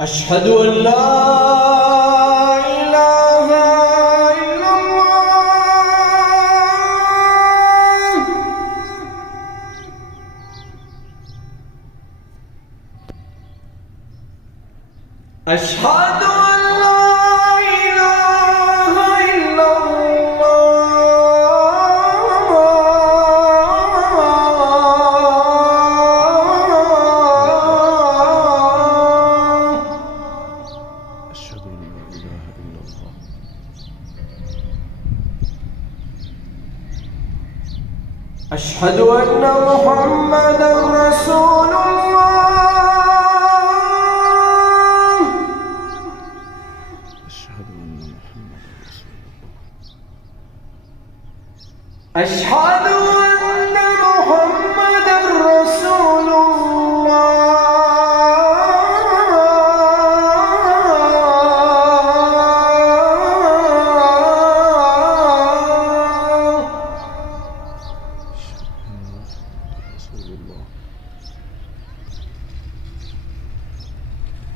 أشهد أن لا إله إلا الله. أشهد أن لا إله إلا أشهد أن محمدًا رسول الله. أشهد أن محمدًا رسول الله. أشهد أن محمدًا رسول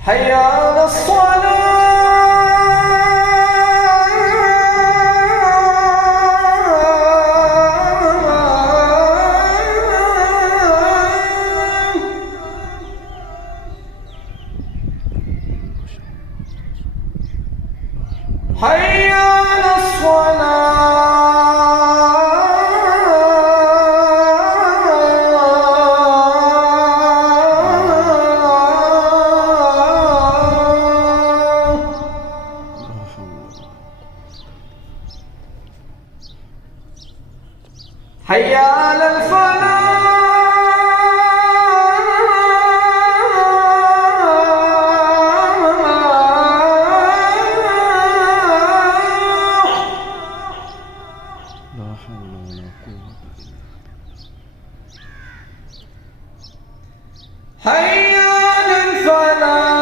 حي على الصلاة. حي على الصلاة. حي على الفلاح. لا حول ولا قوة إلا بالله. حي على الفلاح.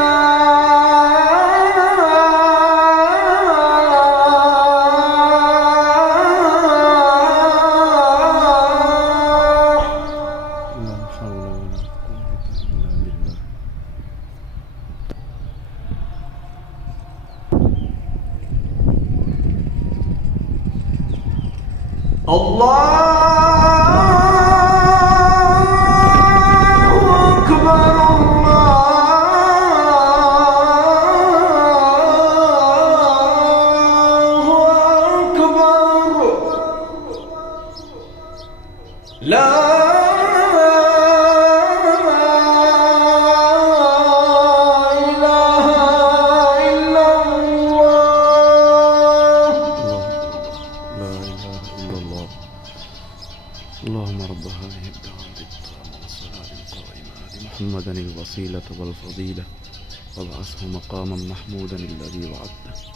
الله أكبر. الله أكبر. لا اللهم رب هذه الدعوة التامة والصلاة القائمة آت محمدا الوسيلة والفضيلة وابعثه مقاما محمودا الذي وعدته.